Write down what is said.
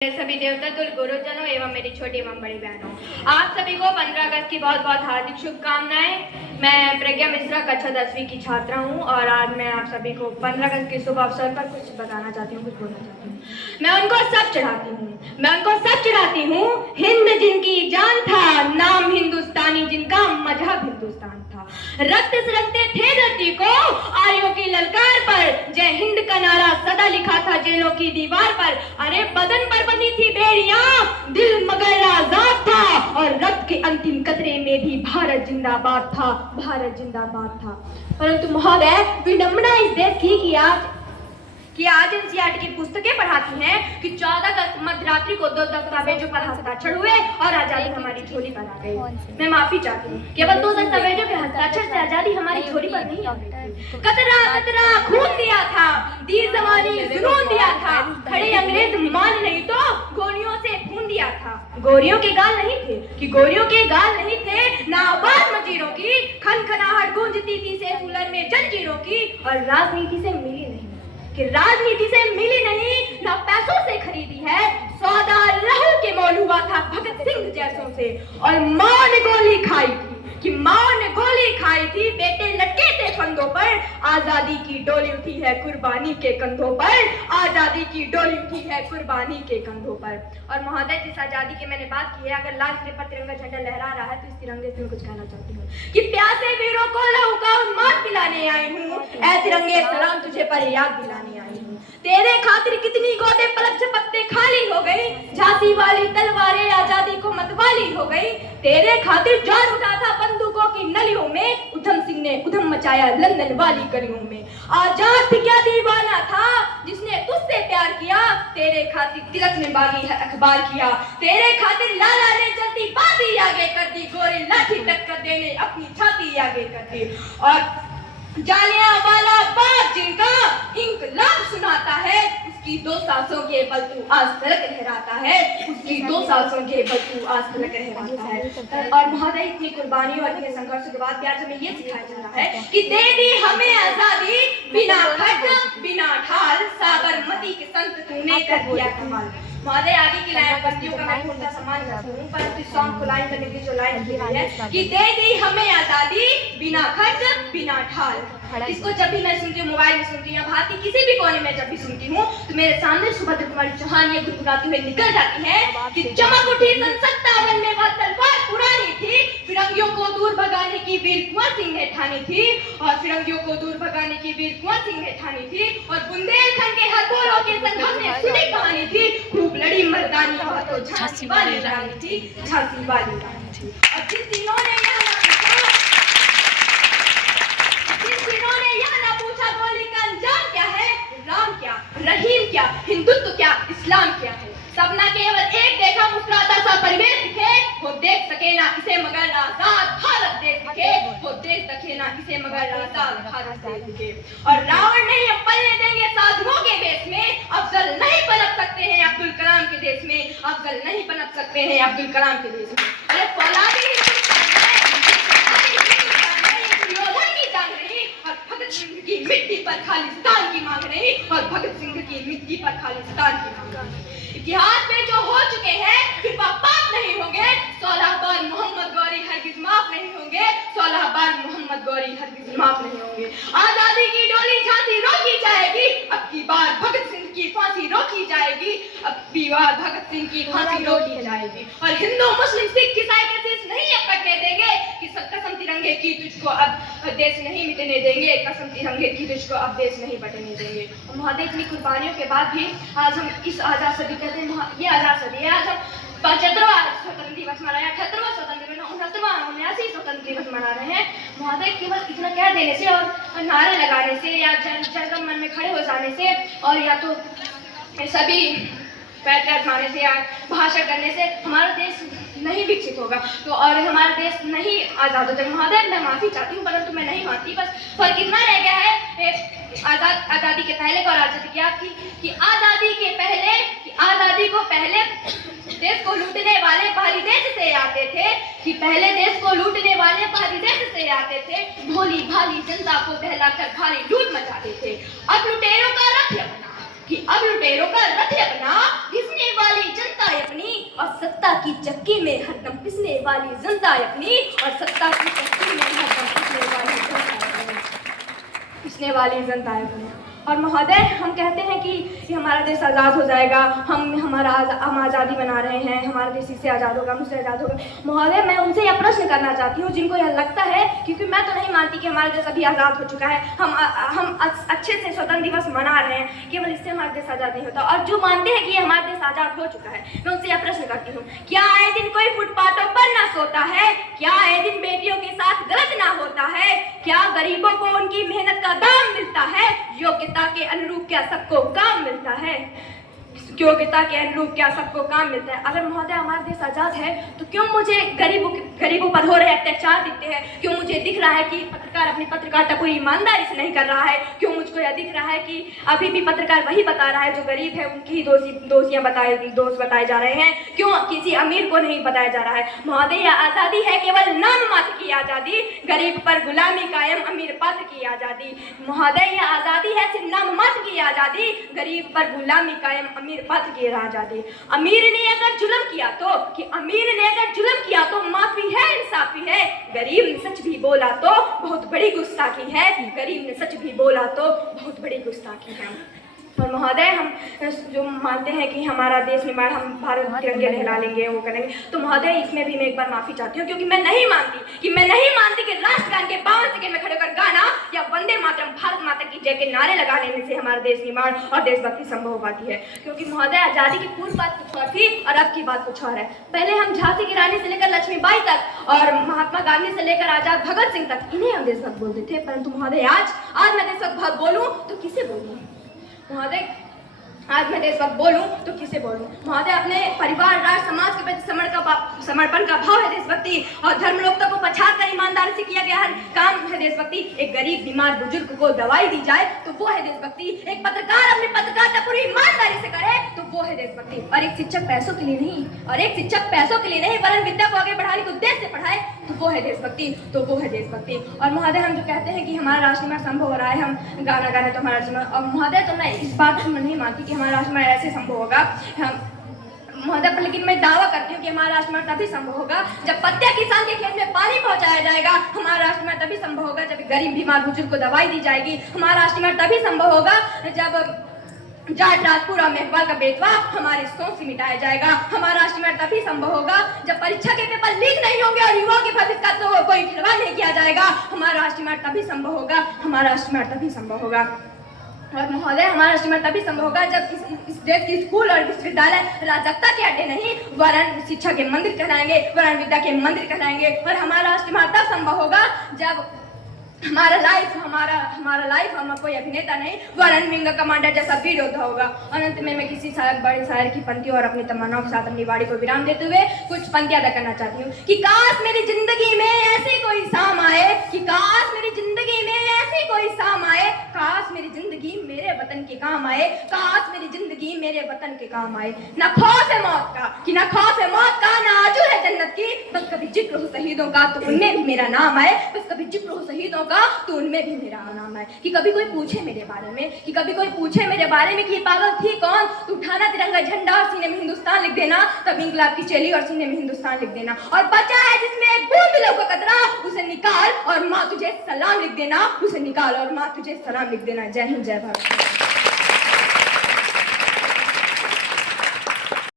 सभी देवता तुल गुरुजनों एवं मेरी छोटी एवं बड़ी बहनों, आप सभी को 15 अगस्त की बहुत बहुत हार्दिक शुभकामनाएं। मैं प्रज्ञा मिश्रा कक्षा 10वीं की छात्रा हूं और आज मैं आप सभी को 15 अगस्त के शुभ अवसर पर कुछ बताना चाहती हूं, कुछ बोलना चाहती हूं। मैं उनको सब चढ़ाती हूँ, हिंद जिनकी जान था, नाम हिंदुस्तानी जिनका मजहब हिंदुस्तान था, रक्त से रखते थे धरती को आर्यों की ललकार पर, जय हिंद का नारा सदा लिखा था जेलों की दीवार पर। अरे बदन पर बनी थी बेड़ियां, दिल मगर आजाद था और रक्त के अंतिम कतरे में भी भारत जिंदाबाद था, भारत जिंदाबाद था। परंतु महोदय, विडंबना इस देश की कि आज एनसीईआरटी की पुस्तकें पढ़ाती हैं कि 14 अगस्त मध्यरात्रि को 2 दस्तावेजों पर हस्ताक्षर हुए और आजादी हमारी झोली पर आ गई। मैं माफी चाहती हूँ, केवल 2 दस्तावेजों के हस्ताक्षर से आजादी हमारी झोली पर नहीं आ गई। कतरा कतरा खून दिया था, दीर जवानी जुनून दिया था, खड़े अंग्रेज मान नहीं तो गोलियों से खून दिया था। गोरियों के गाल नहीं थे, नाबाद मजीरों की खनखनाहट गूंजती थी से फूलन में जंजीरों की, और राजनीति से मिली नहीं, ना पैसों से खरीदी है, सौदा लहू के मोल हुआ था भगत सिंह जैसों से। और माँ ने गोली खाई थी, बेटे लटके थे फंदों पर, आजादी की डोली उठी है कुर्बानी के कंधों पर, आजादी की डोली उठी है कुर्बानी के कंधों पर। और महोदय, जिस आजादी की मैंने बात की है, अगर लाल सिरे पर तिरंगा झंडा लहरा रहा है तो इस तिरंगे से मैं कुछ कहना चाहती हूँ कि प्यासे वीरों को लहू का उन्माद पिलाने आई हूँ, ऐ तिरंगे सलाम तुझे पर याद दिलाने आई हूँ। तेरे खातिर कितनी गोदे पलक झपकते खाली हो गई, झांसी वाली तलवारें आजादी को मतवाली हो गई। तेरे खातिर जान उठा था बंदूकों की नलियों में, उधम सिंह ने उधम मचाया लंदन वाली गलियों में। आजाद भी क्या दीवाना था जिसने तुझसे प्यार किया, तेरे खातिर तिलक ने बागी अखबार किया, तेरे खातिर लाला ने चलती बाती आगे कर दी, गोरी लाठी टक्कर देने अपनी छाती आगे कर दी। और जालियांवाला बाग जिनका इंकलाब सुनाता है, उसकी 2 सांसों के बल तू आज तलक लहराता है, उसकी 2 सांसों के बल तू आज तलक लहराता है। और महोदय, इतनी कुर्बानियों और इतने संघर्षों के बाद आज हमें ये सिखाया जा रहा है कि दे दी हमें आजादी बिना खट बिना ढाल, साबरमती के संत तूने कर दिया कमाल। महोदय, आगे की लाइन बस्तियों का मैं पूर्णतः सम्मान करता हूँ, पर इस सॉन्ग को लाइन करने की जो लाइन की है कि दे दी हमें आजादी बिना खर्च बिना ढाल। इसको जब भी मैं सुनती हूँ, मोबाइल में सुनती हूँ, भारत के किसी भी कोने में जब भी सुनती हूँ, तो मेरे सामने सुभद्रा कुमारी चौहान ये गुनगुनाती हुए निकल जाती है कि चमक उठी सन 57 में वह तलवार पुरानी थी, फिरंगियों को दूर भगाने की वीर कुंवर सिंह ने ठानी थी, और फिरंगियों को दूर भगाने की वीर कुंवर सिंह ने ठानी थी। और बुंदेलखंड के हथौड़ों के संगम ने सुनी कहानी थी, खूब लड़ी मर्दानी वह तो झांसी वाली रानी थी, झांसी वाली रानी थी। और जिन्होंने यह ना पूछा गोली का अंजाम क्या है, राम क्या, रहीम क्या, हिंदुत्व क्या, इस्लाम क्या है, सपना केवल एक देखा मुस्कुराता सा परिवेश दिखे, वो देख सके ना इसे मगर आजाद भारत देश दिखे, वो देख सके ना इसे मगर आजाद भारत देश दिखे। और रावण नहीं हम पलने देंगे साधुओं के देश में, अफजल नहीं पनप सकते हैं अब्दुल कलाम के देश में, अफजल नहीं पनप सकते हैं अब्दुल कलाम के देश में। अरे फौलादी की मिट्टी पर खालिस्तान की मांग नहीं, और भगत सिंह की मिट्टी पर खालिस्तान की मांग नहीं। इतिहास में जो हो चुके हैं फिर पाप नहीं होंगे, 16 बार मोहम्मद गौरी हरगिज माफ नहीं होंगे, 16 बार मोहम्मद गौरी हरगिज माफ नहीं होंगे। आजादी की डोली झांसी रोकी जाएगी, अब की बार भगत सिंह की फांसी रोकी जाएगी, अब की बार भगत सिंह की फांसी रोकी जाएगी। और हिंदू मुस्लिम सिख ईसाई के देश नहीं अब कटने देंगे कि कसम तिरंगे की तुझको अब देश नहीं मिटने देंगे, कसम तिरंगे की तुझको अब देश नहीं बटने देंगे। और महोदय, इतनी कुर्बानियों के बाद भी आज हम इस आजाद सदी कहते हैं, ये आजाद सदी है, आज हम 75वां स्वतंत्र दिवस मना रहे हैं, 78वां स्वतंत्र दिवस, 69वां 79 स्वतंत्र दिवस मना रहे हैं। महोदय, केवल इतना कह देने से और नारे लगाने से या जन मन में खड़े हो जाने से और या तो सभी पैट्रियट माने से या भाषण करने से हमारा देश नहीं विकसित होगा, तो और हमारा देश नहीं आजाद हो जाएगा। महोदय, मैं माफी चाहती हूँ, परंतु मैं नहीं मानती, बस फर्क इतना रह गया है आजादी के पहले और आजादी की आपकी कि आजादी को पहले देश को लूटने वाले बाहरी देश से आते थे, कि पहले देश को लूटने वाले बाहरी देश से आते थे, भोली भाली जनता को बहलाकर भारी लूट मचाते थे। अब लुटेरों का रथ अपना, घिसने वाली सत्ता की चक्की में हरदम पिसने वाली जनता अपनी, और सत्ता की चक्की में हरदम पिसने वाली जनता अपनी। और महोदय, हम कहते हैं कि हमारा देश आज़ाद हो जाएगा, हम आज़ादी बना रहे हैं, हमारा देश इससे आज़ाद होगा, मुझसे आज़ाद होगा। महोदय, मैं उनसे यह प्रश्न करना चाहती हूँ जिनको यह लगता है, क्योंकि मैं तो नहीं मानती कि हमारा देश अभी आज़ाद हो चुका है, हम अच्छे से स्वतंत्र दिवस मना रहे हैं, केवल इससे हमारा देश आज़ाद नहीं होता। और जो मानते हैं कि हमारा देश आज़ाद हो चुका है, मैं उनसे यह प्रश्न करती हूँ, क्या आए दिन कोई फुटपाथों पर ना सोता है? क्या आए दिन बेटियों के साथ गलत ना होता है? क्या गरीबों को उनकी मेहनत का दाम मिलता है? योग्यता के अनुरूप क्या सबको काम मिलता है? योग्यता के अनुरूप क्या सबको काम मिलता है? अगर महोदय हमारा देश आजाद है तो क्यों मुझे गरीबों पर हो रहे अत्याचार दिखते हैं? क्यों मुझे दिख रहा है कि पत्रकार अपनी पत्रकारिता पूरी ईमानदारी से नहीं कर रहा है? क्यों मुझको यह दिख रहा है कि अभी भी पत्रकार वही बता रहा है जो गरीब है, उनकी ही दोष बताए जा रहे हैं? क्यों किसी अमीर को नहीं बताया जा रहा है? महोदय, यह आजादी है केवल नाम मात्र की आजादी, गरीब पर गुलामी कायम, अमीर पात्र की आजादी। महोदय, यह आजादी है सिर्फ नाम मात्र की आजादी, गरीब पर गुलामी कायम, अमीर पात्र की आजादी। अमीर ने अगर जुल्म किया तो माफी है, इंसाफी है। गरीब ने सच भी बोला तो बहुत बड़ी गुस्ताखी है, गरीब ने सच भी बोला तो बहुत बड़ी गुस्ताखी है। और महोदय, हम जो मानते हैं कि हमारा देश निर्माण हम भारत तिरंगे लहरा लेंगे, वो करेंगे, तो महोदय इसमें भी मैं एक बार माफी चाहती हूँ, क्योंकि मैं नहीं मानती कि राष्ट्रगान के 52 सेकंड में खड़े होकर गाना या वंदे मातरम, भारत माता की जय के नारे लगा लेने से हमारा देश निर्माण और देशभक्ति संभव हो पाती है। क्योंकि महोदय, आजादी की पूर्व बात कुछ और थी और अब की बात कुछ और है। पहले हम झांसी की रानी से लेकर लक्ष्मीबाई तक और महात्मा गांधी से लेकर आजाद भगत सिंह तक, इन्हें हम देशभक्त बोलते थे। परंतु महोदय, आज मैं देशभक्त बोलूं तो किसे बोलूं? महोदय, आज मैं देशभक्त बोलूं तो किसे बोलूं? महोदय, अपने परिवार, राष्ट्र, समाज के प्रति समर्पण का भाव है देशभक्ति, और धर्म लोकता को पछाड़ कर ईमानदारी से किया गया हर काम है देशभक्ति। एक गरीब बीमार बुजुर्ग को दवाई दी जाए तो वो है देशभक्ति। एक पत्रकार अपनी पत्रकारिता पूरी ईमानदारी से करे तो वो है देशभक्ति। और एक शिक्षक पैसों के लिए नहीं वरन विद्या को आगे बढ़ाने के उद्देश्य से पढ़ाए तो वो है देशभक्ति। और महोदय, हम जो कहते हैं कि हमारा राष्ट्र निर्माण संभव हो रहा है, हम गाना गाने तो हमारा राष्ट्र, और महोदय तो मैं इस बात को नहीं मानती कि हमारा राष्ट्र निर्माण ऐसे संभव होगा महोदय, लेकिन मैं दावा करती हूँ कि हमारा राष्ट्र निर्माण तभी संभव होगा जब प्रत्येक किसान के खेत में पानी पहुंचाया जाएगा। हमारा राष्ट्र निर्माण तभी संभव होगा जब गरीब बीमार बुजुर्ग को दवाई दी जाएगी। हमारा राष्ट्र निर्माण तभी संभव होगा जब जाट, राजपूत और मेघवाल का भेदभाव हमारी सोच से मिटाया जाएगा। हमारा राष्ट्र निर्माण तभी संभव होगा जब परीक्षा के पेपर लीक नहीं होंगे और युवाओं के भविष्य का तो कोई खिलवाड़ नहीं किया जाएगा। हमारा राष्ट्र निर्माण तभी संभव होगा। और महोदय, हमारा राष्ट्र निर्माण तभी संभव होगा जब इस देश के स्कूल और विश्वविद्यालय राजकता के अड्डे नहीं वरन शिक्षा के मंदिर कहलाएंगे, वरन विद्या के मंदिर कहलाएंगे। और हमारा राष्ट्र निर्माण तब संभव होगा जब हमारा लाइफ हम कोई अभिनेता नहीं वरन विंग कमांडर जैसा वीर योद्धा होगा। अंत में मैं किसी बड़े शायर की पंक्ति और अपनी तमन्नाओं के साथ अपनी वाणी को विराम देते हुए कुछ पंक्तियां अदा करना चाहती हूँ कि काश मेरी जिंदगी में ऐसी कोई शाम आए, काश मेरी जिंदगी मेरे वतन के काम आए, काश मेरी जिंदगी मेरे वतन के काम आए। न खौफ है मौत का न आजू है जन्नत की, बस कभी जिक्र हो शहीदों का तो उनमें भी मेरा नाम आए, कि कभी कोई पूछे मेरे बारे में कि ये पागल थी कौन, तो उठाना तिरंगा झंडा और सीने में हिंदुस्तान लिख देना, तब इंकलाब की चली और सीने में हिंदुस्तान लिख देना। और बचा है जिसमें एक बूंद लहू का कतरा, उसे निकाल और माँ तुझे सलाम लिख देना, जय हिंद, जय भारत।